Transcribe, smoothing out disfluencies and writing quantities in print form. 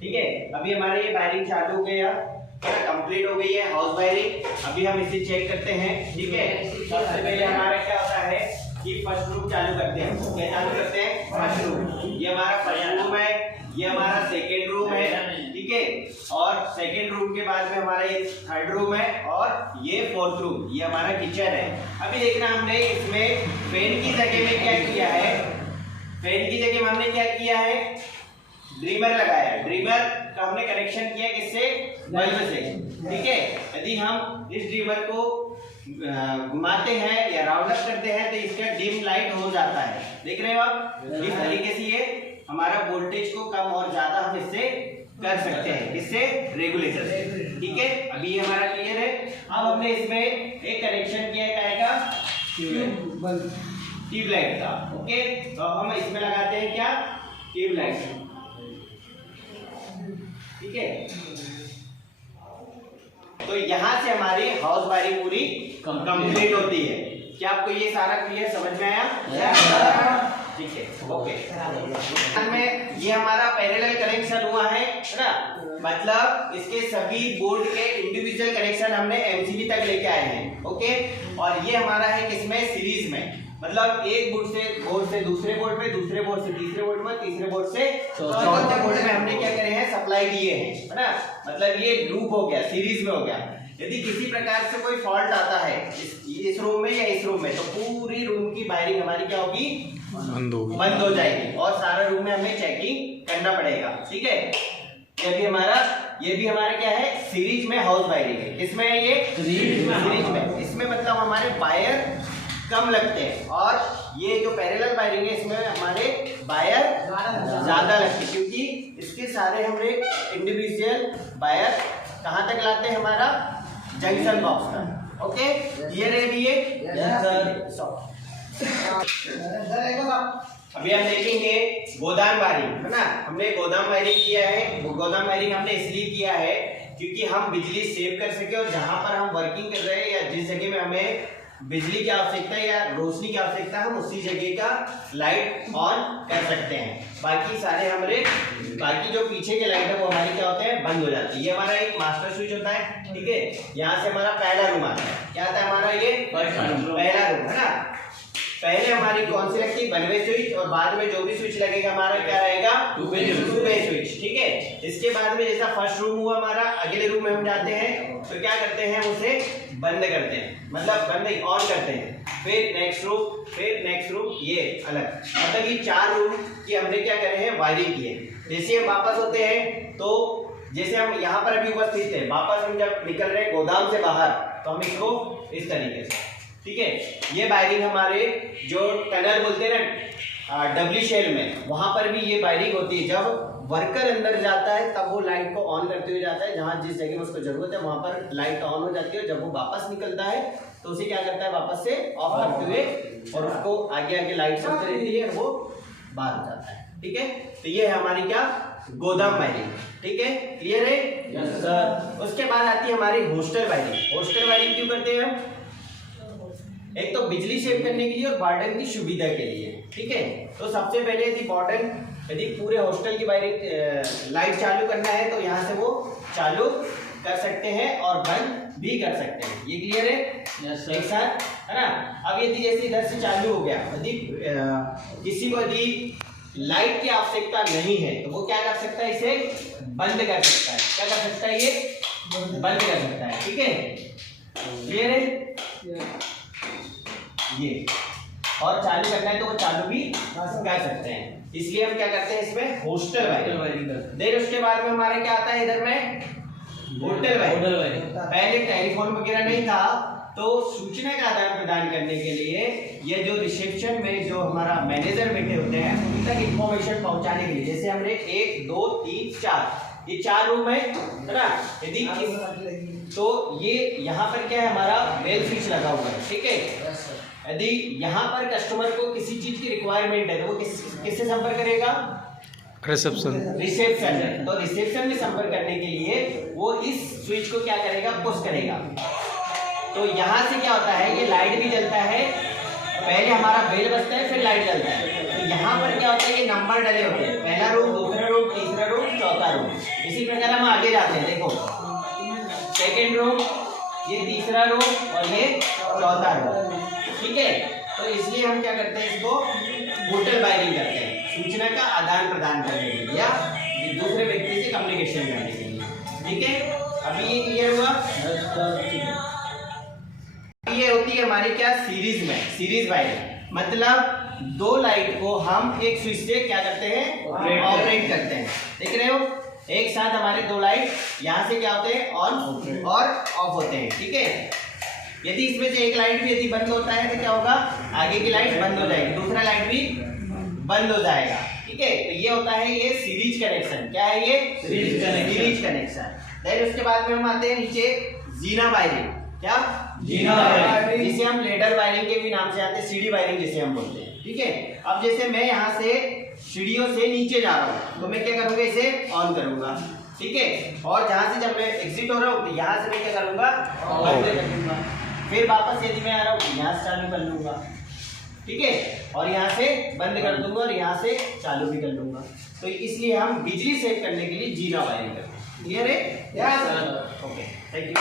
ठीक है, अभी हमारा ये वायरिंग चालू हो गया, कंप्लीट हो गई है हाउस वायरिंग। अभी हम इसे चेक करते हैं। ठीक है, सबसे पहले हमारा क्या होता है कि फर्स्ट रूम चालू करते हैं। क्या चालू करते हैं? First room. ये हमारा फर्स्ट रूम है, ये हमारा सेकेंड रूम है। ठीक है, और सेकेंड रूम के बाद में हमारा ये थर्ड रूम है और ये फोर्थ रूम, ये हमारा किचन है। अभी देखना हमने इसमें फैन की जगह में क्या किया है, फैन की जगह में हमने क्या किया है, ड्रीमर लगाया है। ड्रीमर का हमने कनेक्शन किया किससे? बल्ब से। ठीक है, यदि हम इस ड्रीमर को घुमाते हैं या राउंड अप करते हैं तो इसका डिम लाइट हो जाता है। देख रहे हो आप? इस तरीके से ये हमारा वोल्टेज को कम और ज्यादा हम इससे कर सकते हैं, इससे रेगुलेटर से। ठीक है, अभी ये हमारा क्लियर है। अब हमने इसमें एक कनेक्शन किया है का ट्यूबलाइट का। ओके, तो हम इसमें लगाते हैं क्या? ट्यूबलाइट। ठीक है, तो यहाँ से हमारी हाउस वायरिंग पूरी कंप्लीट होती है। क्या आपको ये सारा क्लियर समझ में आया? ठीक है, ओके। में ये हमारा पैरेलल कनेक्शन हुआ है ना, मतलब इसके सभी बोर्ड के इंडिविजुअल कनेक्शन हमने एमसीबी तक लेके आए हैं। ओके, और ये हमारा है किसमें? सीरीज में, मतलब एक बोर्ड से दूसरे बोर्ड पे, दूसरे बोर्ड से तीसरे बोर्ड में, तीसरे बोर्ड से चौथे बोर्ड में हमने क्या करे हैं? सप्लाई दिए हैं, है ना। मतलब ये लूप हो गया, सीरीज में हो गया। यदि किसी प्रकार से कोई फॉल्ट आता है इस रूम में या इस रूम में, तो पूरी रूम की वायरिंग हमारी क्या होगी? बंद हो जाएगी और सारा रूम में हमें चेकिंग करना पड़ेगा। ठीक है, ये भी हमारा क्या है? सीरीज में हाउस वायरिंग है। किसमें है ये? सीरीज में। इसमें मतलब हमारे वायर कम लगते हैं और ये जो पैरेलल वायरिंग है इसमें हमारे वायर ज्यादा लगते हैं, क्योंकि इसके सारे हमने इंडिविजुअल वायर कहाँ तक लाते हैं? हमारा जंक्शन बॉक्स का। ओके, ये रहे भी ये। अभी हम देखेंगे गोदाम वायरिंग, है ना। हमने गोदाम वायरिंग किया है। गोदाम वायरिंग हमने इसलिए किया है क्योंकि हम बिजली सेव कर सके और जहां पर हम वर्किंग कर रहे हैं या जिस जगह में हमें बिजली की आवश्यकता है या रोशनी की आवश्यकता है, हम उसी जगह का लाइट ऑन कर सकते हैं। बाकी जो पीछे के लाइट है वो हमारी क्या होते हैं? बंद हो जाती है। ये हमारा एक मास्टर स्विच होता है। ठीक है, यहाँ से हमारा पहला रूम आता है। क्या आता है हमारा? ये पहला रूम, है ना। पहले हमारी कौन सी लगती है? 1 वे स्विच, और बाद में जो भी स्विच लगेगा हमारा क्या रहेगा? 2 वे स्विच। ठीक है, इसके बाद में जैसा फर्स्ट रूम हुआ हमारा, अगले रूम में हम जाते हैं तो क्या करते हैं? उसे बंद करते हैं, मतलब बंद नहीं, ऑन करते हैं। फिर नेक्स्ट रूम, ये अलग, मतलब ये 4 रूम की हमने क्या करे हैं? वायरिंग की है। जैसे हम वापस होते हैं तो जैसे हम यहाँ पर अभी उपस्थित थे, वापस हम जब निकल रहे हैं गोदाम से बाहर तो हम इसको इस तरीके से, ठीक है, ये वायरिंग हमारे जो टनल बोलते हैं ना डब्ल्यू शेल में, वहां पर भी ये वायरिंग होती है। जब वर्कर अंदर जाता है तब वो लाइट को ऑन करते हुए जाता है, जहां जिस जगह में उसको जरूरत है वहां पर लाइट ऑन हो जाती है। जब वो वापस निकलता है तो उसे क्या करता है? वापस से ऑफ करते हुए, और उसको आगे लाइट चलती रहती है और वो बाहर हो जाता है। ठीक है, तो ये है हमारी क्या? गोदाम वायरिंग। ठीक है, क्लियर है? yes, sir. उसके बाद आती है हमारी होस्टल वायरिंग। होस्टल वायरिंग क्यों करते हैं हम? एक तो बिजली सेव करने के लिए और वार्डन की सुविधा के लिए। ठीक है, तो सबसे पहले यदि पूरे हॉस्टल की वायरिंग लाइट चालू करना है तो यहाँ से वो चालू कर सकते हैं और बंद भी कर सकते हैं। ये क्लियर है? yes, एक साथ, है ना। अब यदि जैसे इधर से चालू हो गया, यदि किसी को यदि लाइट की आवश्यकता नहीं है तो वो क्या कर सकता है? इसे बंद कर सकता है। क्या कर सकता है? ये बंद कर सकता है। ठीक है, क्लियर है? ये और चालू करना है तो वो चालू भी कर सकते हैं। इसलिए हम क्या करते हैं? इसमें होस्टल वायरिंग। देन उसके बाद में हमारा क्या आता है? इधर में होटल वायरिंग। पहले टेलीफोन वगैरह नहीं था तो सूचना का आदान प्रदान करने के लिए ये जो रिसेप्शन में जो हमारा मैनेजर बैठे होते हैं उन तक इंफॉर्मेशन पहुंचाने के लिए, जैसे हमने 1 2 3 4 ये 4 रूम है ना। यदि तो ये यहाँ पर क्या है? हमारा मेल स्विच लगा हुआ है। ठीक है, यदि यहाँ पर कस्टमर को किसी चीज की रिक्वायरमेंट है तो वो किससे संपर्क करेगा? रिसेप्शन। तो रिसेप्शन में संपर्क करने के लिए वो इस स्विच को क्या करेगा? पुश करेगा। तो यहाँ से क्या होता है? ये लाइट भी जलता है, पहले हमारा बेल बजता है फिर लाइट जलता है। तो यहाँ पर क्या होता है? ये नंबर डले होते हैं, पहला रूम, दूसरा रूम, तीसरा रूम, चौथा रूम। इसी प्रकार हम आगे जाते हैं। देखो सेकेंड रो, ये तीसरा रो और ये चौथा रो, ठीक है। तो इसलिए हम क्या करते हैं, इसको पोर्टल वायरिंग करते हैं, सूचना का आदान प्रदान करने के लिए या दूसरे व्यक्ति से कम्युनिकेशन करने के लिए, ठीक है। अभी ये क्लियर हुआ। ये होती है हमारी क्या, सीरीज में, सीरीज वायरिंग। मतलब दो लाइट को हम एक स्विच से क्या करते हैं, ऑपरेट करते हैं। देख रहे हो, एक साथ हमारे दो लाइट यहाँ से क्या होते हैं, ऑन और ऑफ होते हैं, ठीक है। यदि इसमें से एक लाइट भी यदि बंद होता है तो क्या होगा, आगे की लाइट बंद हो जाएगी, दूसरा लाइट भी बंद हो जाएगा, ठीक है। तो ये होता है ये सीरीज कनेक्शन। क्या है ये, सीरीज कनेक्शन। देन उसके बाद में हम आते हैं नीचे जीना वायरिंग। क्या, जीना वायरिंग, जिसे हम लेडर वायरिंग के भी नाम से आते हैं, सीडी वायरिंग जिसे हम बोलते हैं, ठीक है। अब जैसे मैं यहाँ से सीढ़ियों से नीचे जा रहा हूँ तो मैं क्या करूँगा, इसे ऑन करूँगा, ठीक है। और जहाँ से जब मैं एग्जिट हो रहा हूँ तो यहाँ से मैं क्या करूँगा, बंद कर दूंगा। फिर वापस यदि मैं आ रहा हूँ तो यहाँ से चालू कर लूँगा, ठीक है। और यहाँ से बंद कर दूंगा और यहाँ से चालू भी कर लूँगा। तो इसलिए हम बिजली सेव करने के लिए जीना वायरिंग करते हैं। क्लियर है? Okay, thank you.